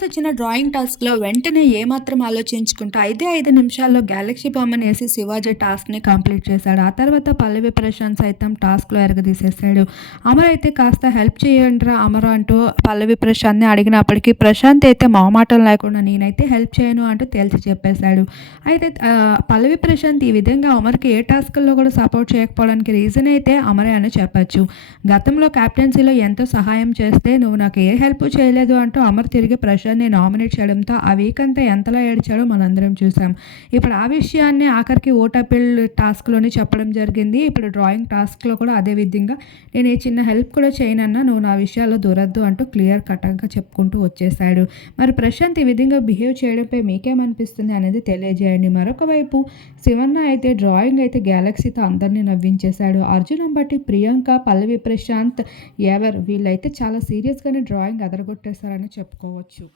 ఈరోజు వచ్చిన డ్రాయింగ్ టాస్క్లో వెంటనే ఏమాత్రం ఆలోచించుకుంటూ ఐదే ఐదు నిమిషాల్లో గ్యాలక్సీ బొమ్మని వేసి శివాజీ టాస్క్ని కంప్లీట్ చేశాడు. ఆ తర్వాత పల్లవి ప్రశాంత్ సైతం టాస్క్లో ఎరగదీసేశాడు అమర్ అయితే కాస్త హెల్ప్ చేయండిరా అమర్ అంటూ పల్లవి ప్రశాంత్ని అడిగినప్పటికీ ప్రశాంత్ అయితే మొహమాటం లేకుండా నేనైతే హెల్ప్ చేయను అంటూ తేల్చి చెప్పేశాడు. అయితే పల్లవి ప్రశాంత్ ఈ విధంగా అమర్కి ఏ టాస్క్లో కూడా సపోర్ట్ చేయకపోవడానికి రీజన్ అయితే అమరే అని చెప్పచ్చు. గతంలో క్యాప్టెన్సీలో ఎంతో సహాయం చేస్తే నువ్వు నాకు ఏ హెల్ప్ చేయలేదు అంటూ అమర్ తిరిగి ప్రశాంత్ని నామినేట్ చేయడంతో ఆ వీక్ అంతా ఎంతలా ఏడ్చాడో మనందరం చూసాం. ఇప్పుడు ఆ విషయాన్ని ఆఖరికి ఓటపిల్ టాస్క్లోనే చెప్పడం జరిగింది. ఇప్పుడు డ్రాయింగ్ టాస్క్లో కూడా అదే విధంగా నేను ఏ చిన్న హెల్ప్ కూడా చేయనన్నా నువ్వు నా విషయాల్లో దూరద్దు అంటూ క్లియర్ కటంగా చెప్పుకుంటూ వచ్చేసాడు మరి ప్రశాంత్ ఈ విధంగా బిహేవ్ చేయడంపై మీకేమనిపిస్తుంది అనేది తెలియజేయండి. మరొక వైపు శివన్న అయితే డ్రాయింగ్ అయితే గ్యాలక్సీతో అందరినీ నవ్వించేశాడు. అర్జున్ బట్టి ప్రియాంక పల్లవి ప్రశాంత్ ఎవర్? వీళ్ళైతే చాలా సీరియస్గానే డ్రాయింగ్ అదరగొట్టేశారని చెప్పుకోవచ్చు.